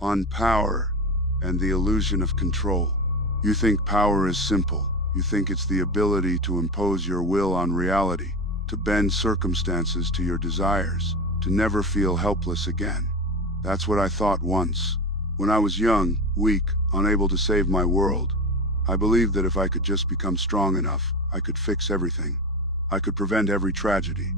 on power and the illusion of control. You think power is simple. You think it's the ability to impose your will on reality, to bend circumstances to your desires, to never feel helpless again. That's what I thought once. When I was young, weak, unable to save my world, I believed that if I could just become strong enough, I could fix everything. I could prevent every tragedy.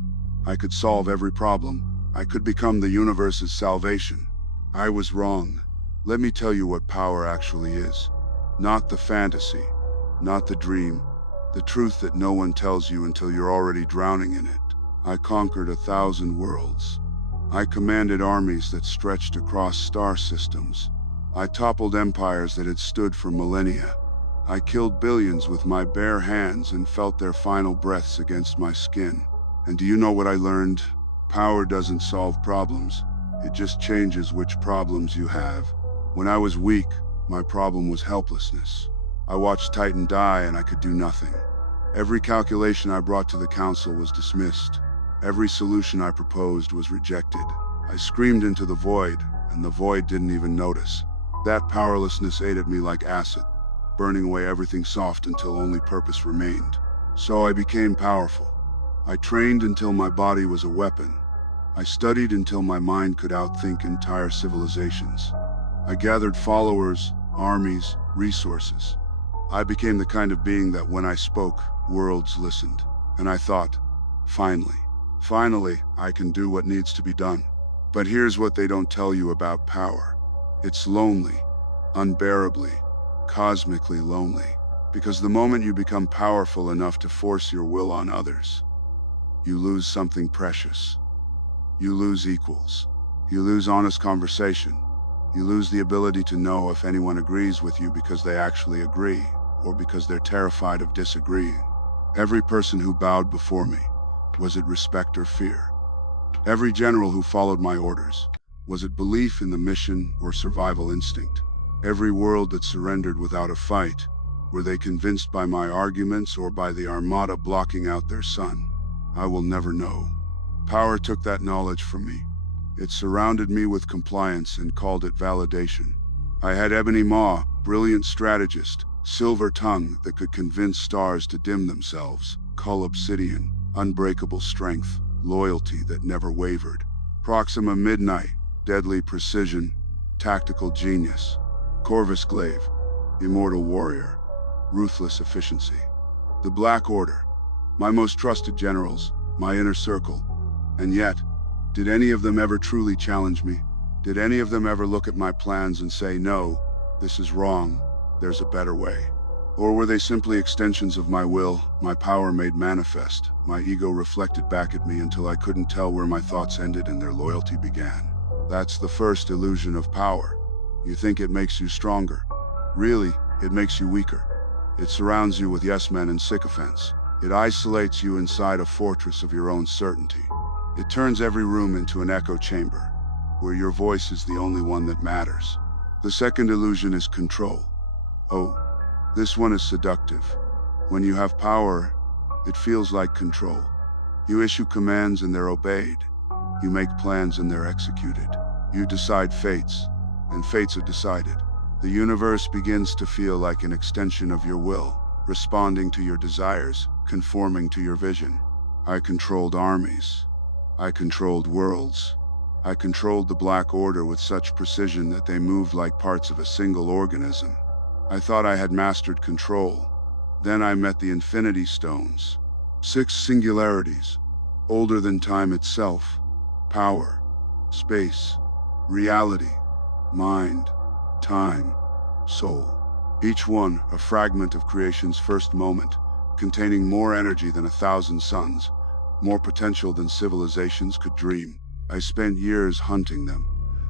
I could solve every problem. I could become the universe's salvation. I was wrong. Let me tell you what power actually is. Not the fantasy, not the dream, the truth that no one tells you until you're already drowning in it. I conquered 1,000 worlds. I commanded armies that stretched across star systems. I toppled empires that had stood for millennia. I killed billions with my bare hands and felt their final breaths against my skin. And do you know what I learned? Power doesn't solve problems. It just changes which problems you have. When I was weak, my problem was helplessness. I watched Titan die and I could do nothing. Every calculation I brought to the council was dismissed. Every solution I proposed was rejected. I screamed into the void, and the void didn't even notice. That powerlessness ate at me like acid, burning away everything soft until only purpose remained. So I became powerful. I trained until my body was a weapon. I studied until my mind could outthink entire civilizations. I gathered followers, armies, resources. I became the kind of being that when I spoke, worlds listened. And I thought, finally, I can do what needs to be done. But here's what they don't tell you about power. It's lonely, unbearably, cosmically lonely. Because the moment you become powerful enough to force your will on others, you lose something precious. You lose equals. You lose honest conversation. You lose the ability to know if anyone agrees with you because they actually agree, or because they're terrified of disagreeing. Every person who bowed before me, was it respect or fear? Every general who followed my orders, was it belief in the mission or survival instinct? Every world that surrendered without a fight, were they convinced by my arguments or by the armada blocking out their sun? I will never know. Power took that knowledge from me. It surrounded me with compliance and called it validation. I had Ebony Maw, brilliant strategist, silver tongue that could convince stars to dim themselves, Cull Obsidian, unbreakable strength, loyalty that never wavered, Proxima Midnight, deadly precision, tactical genius, Corvus Glaive, immortal warrior, ruthless efficiency. The Black Order, my most trusted generals, my inner circle. And yet, did any of them ever truly challenge me? Did any of them ever look at my plans and say, no, this is wrong, there's a better way? Or were they simply extensions of my will, my power made manifest, my ego reflected back at me until I couldn't tell where my thoughts ended and their loyalty began? That's the first illusion of power. You think it makes you stronger. Really, it makes you weaker. It surrounds you with yes-men and sycophants. It isolates you inside a fortress of your own certainty. It turns every room into an echo chamber, where your voice is the only one that matters. The second illusion is control. Oh, this one is seductive. When you have power, it feels like control. You issue commands and they're obeyed. You make plans and they're executed. You decide fates, and fates are decided. The universe begins to feel like an extension of your will, responding to your desires, conforming to your vision. I controlled armies. I controlled worlds. I controlled the Black Order with such precision that they moved like parts of a single organism. I thought I had mastered control. Then I met the Infinity Stones. 6 singularities, older than time itself. Power, space, reality, mind, time, soul. Each one a fragment of creation's first moment, containing more energy than 1,000 suns, more potential than civilizations could dream. I spent years hunting them.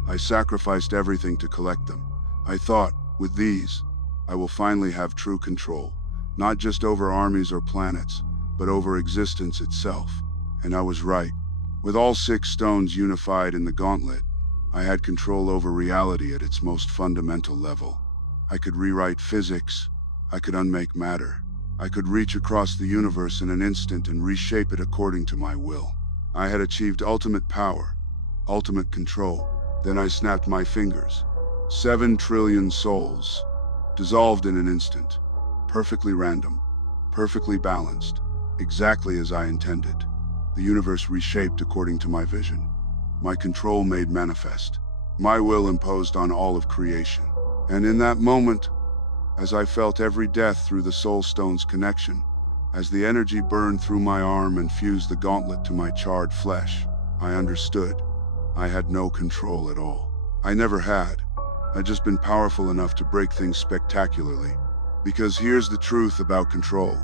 I sacrificed everything to collect them. I thought, with these, I will finally have true control, not just over armies or planets, but over existence itself. And I was right. With all 6 stones unified in the gauntlet, I had control over reality at its most fundamental level. I could rewrite physics. I could unmake matter. I could reach across the universe in an instant and reshape it according to my will. I had achieved ultimate power, ultimate control. Then I snapped my fingers. 7 trillion souls, dissolved in an instant, perfectly random, perfectly balanced, exactly as I intended. The universe reshaped according to my vision, my control made manifest, my will imposed on all of creation. And in that moment, as I felt every death through the soul stone's connection, as the energy burned through my arm and fused the gauntlet to my charred flesh, I understood. I had no control at all. I never had. I'd just been powerful enough to break things spectacularly. Because here's the truth about control.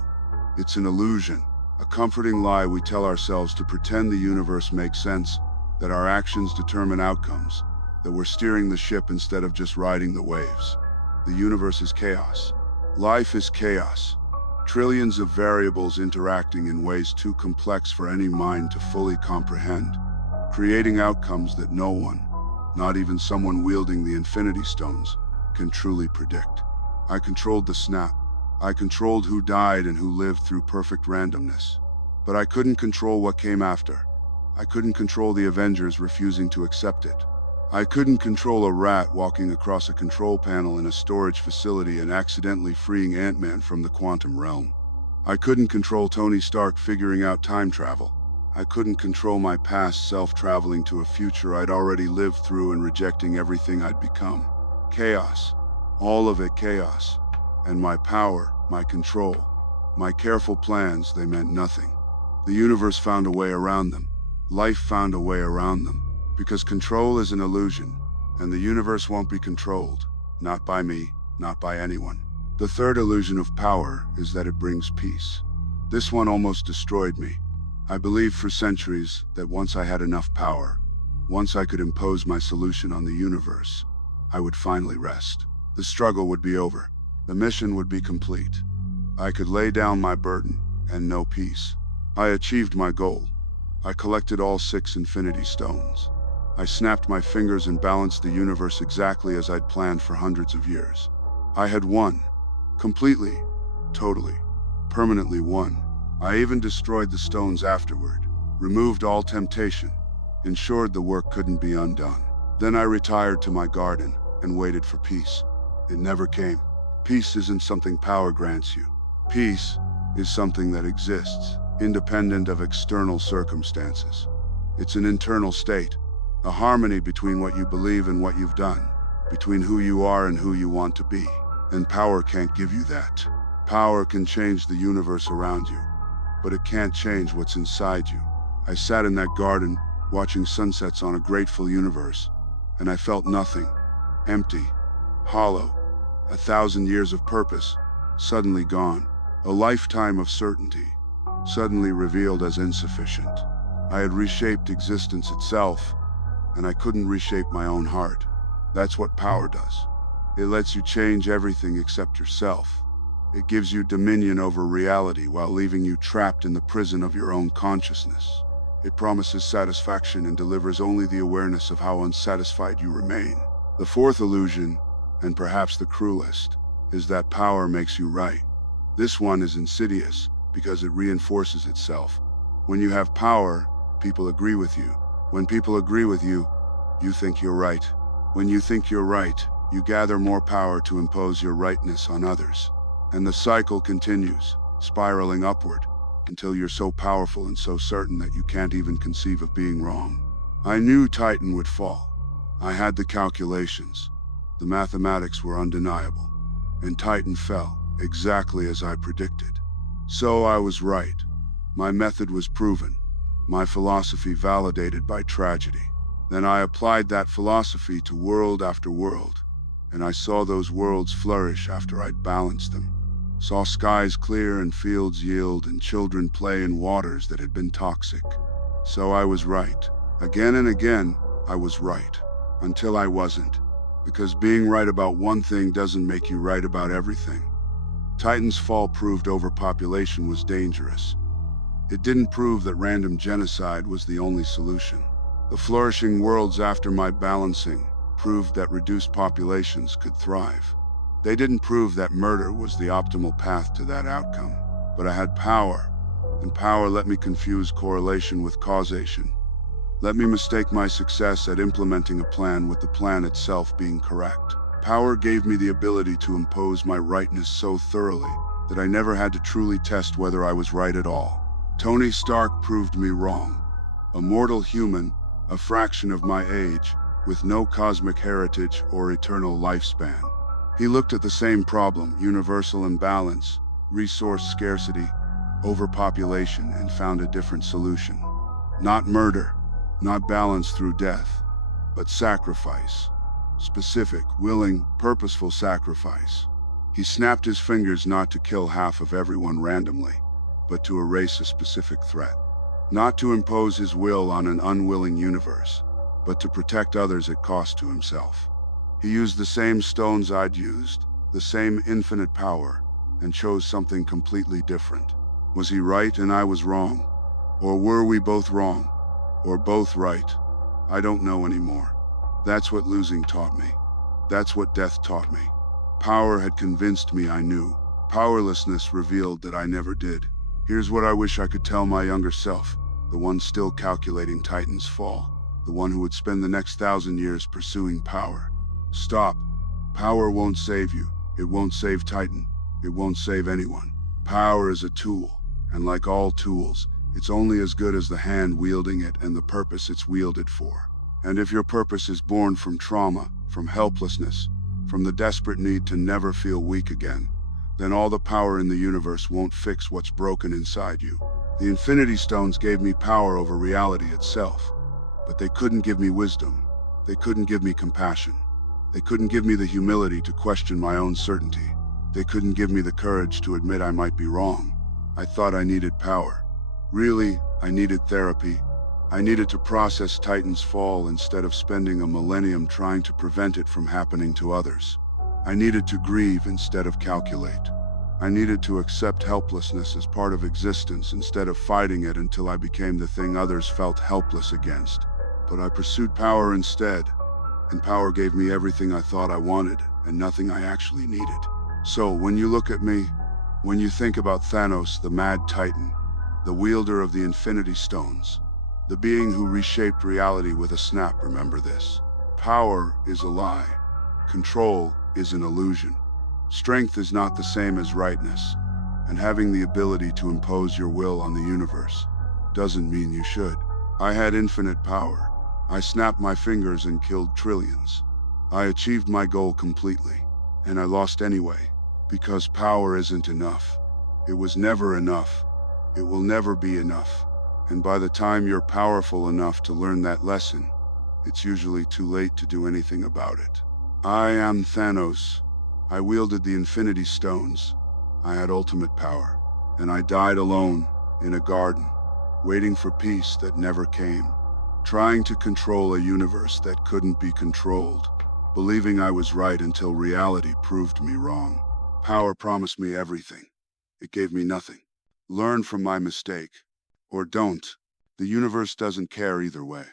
It's an illusion, a comforting lie we tell ourselves to pretend the universe makes sense, that our actions determine outcomes, that we're steering the ship instead of just riding the waves. The universe is chaos. Life is chaos. Trillions of variables interacting in ways too complex for any mind to fully comprehend, creating outcomes that no one, not even someone wielding the infinity stones, can truly predict. I controlled the snap. I controlled who died and who lived through perfect randomness. But I couldn't control what came after. I couldn't control the Avengers refusing to accept it. I couldn't control a rat walking across a control panel in a storage facility and accidentally freeing Ant-Man from the quantum realm. I couldn't control Tony Stark figuring out time travel. I couldn't control my past self traveling to a future I'd already lived through and rejecting everything I'd become. Chaos. All of it chaos. And my power, my control, my careful plans, they meant nothing. The universe found a way around them. Life found a way around them. Because control is an illusion, and the universe won't be controlled. Not by me, not by anyone. The third illusion of power is that it brings peace. This one almost destroyed me. I believed for centuries that once I had enough power, once I could impose my solution on the universe, I would finally rest. The struggle would be over. The mission would be complete. I could lay down my burden and know peace. I achieved my goal. I collected all 6 infinity stones. I snapped my fingers and balanced the universe exactly as I'd planned for hundreds of years. I had won. Completely, totally, permanently won. I even destroyed the stones afterward, removed all temptation, ensured the work couldn't be undone. Then I retired to my garden and waited for peace. It never came. Peace isn't something power grants you. Peace is something that exists, independent of external circumstances. It's an internal state, a harmony between what you believe and what you've done, between who you are and who you want to be. And power can't give you that. Power can change the universe around you, but it can't change what's inside you. I sat in that garden, watching sunsets on a grateful universe, and I felt nothing. Empty, hollow, 1,000 years of purpose, suddenly gone. A lifetime of certainty, suddenly revealed as insufficient. I had reshaped existence itself, and I couldn't reshape my own heart. That's what power does. It lets you change everything except yourself. It gives you dominion over reality while leaving you trapped in the prison of your own consciousness. It promises satisfaction and delivers only the awareness of how unsatisfied you remain. The fourth illusion, and perhaps the cruelest, is that power makes you right. This one is insidious because it reinforces itself. When you have power, people agree with you. When people agree with you, you think you're right. When you think you're right, you gather more power to impose your rightness on others. And the cycle continues, spiraling upward, until you're so powerful and so certain that you can't even conceive of being wrong. I knew Titan would fall. I had the calculations. The mathematics were undeniable. And Titan fell, exactly as I predicted. So I was right. My method was proven. My philosophy validated by tragedy. Then I applied that philosophy to world after world, and I saw those worlds flourish after I'd balanced them. Saw skies clear and fields yield and children play in waters that had been toxic. So I was right. Again and again, I was right. Until I wasn't. Because being right about one thing doesn't make you right about everything. Titan's fall proved overpopulation was dangerous. It didn't prove that random genocide was the only solution. The flourishing worlds after my balancing proved that reduced populations could thrive. They didn't prove that murder was the optimal path to that outcome. But I had power, and power let me confuse correlation with causation. Let me mistake my success at implementing a plan with the plan itself being correct. Power gave me the ability to impose my rightness so thoroughly that I never had to truly test whether I was right at all. Tony Stark proved me wrong. A mortal human, a fraction of my age, with no cosmic heritage or eternal lifespan. He looked at the same problem, universal imbalance, resource scarcity, overpopulation, and found a different solution. Not murder, not balance through death, but sacrifice. Specific, willing, purposeful sacrifice. He snapped his fingers not to kill half of everyone randomly, but to erase a specific threat. Not to impose his will on an unwilling universe, but to protect others at cost to himself. He used the same stones I'd used, the same infinite power, and chose something completely different. Was he right and I was wrong? Or were we both wrong? Or both right? I don't know anymore. That's what losing taught me. That's what death taught me. Power had convinced me I knew. Powerlessness revealed that I never did. Here's what I wish I could tell my younger self, the one still calculating Titan's fall, the one who would spend the next 1,000 years pursuing power. Stop. Power won't save you. It won't save Titan. It won't save anyone. Power is a tool, and like all tools, it's only as good as the hand wielding it and the purpose it's wielded for. And if your purpose is born from trauma, from helplessness, from the desperate need to never feel weak again, then all the power in the universe won't fix what's broken inside you. The Infinity Stones gave me power over reality itself, but they couldn't give me wisdom. They couldn't give me compassion. They couldn't give me the humility to question my own certainty. They couldn't give me the courage to admit I might be wrong. I thought I needed power. Really, I needed therapy. I needed to process Titan's fall instead of spending a millennium trying to prevent it from happening to others. I needed to grieve instead of calculate. I needed to accept helplessness as part of existence instead of fighting it until I became the thing others felt helpless against. But I pursued power instead, and power gave me everything I thought I wanted and nothing I actually needed. So when you look at me, when you think about Thanos, the Mad Titan, the wielder of the Infinity Stones, the being who reshaped reality with a snap, remember this. Power is a lie. Control is an illusion. Strength is not the same as rightness, and having the ability to impose your will on the universe doesn't mean you should. I had infinite power. I snapped my fingers and killed trillions. I achieved my goal completely, and I lost anyway, because power isn't enough. It was never enough. It will never be enough. And by the time you're powerful enough to learn that lesson, it's usually too late to do anything about it. I am Thanos. I wielded the Infinity Stones. I had ultimate power, and I died alone in a garden, waiting for peace that never came, trying to control a universe that couldn't be controlled, believing I was right until reality proved me wrong. Power promised me everything. It gave me nothing. Learn from my mistake. Or don't. The universe doesn't care either way.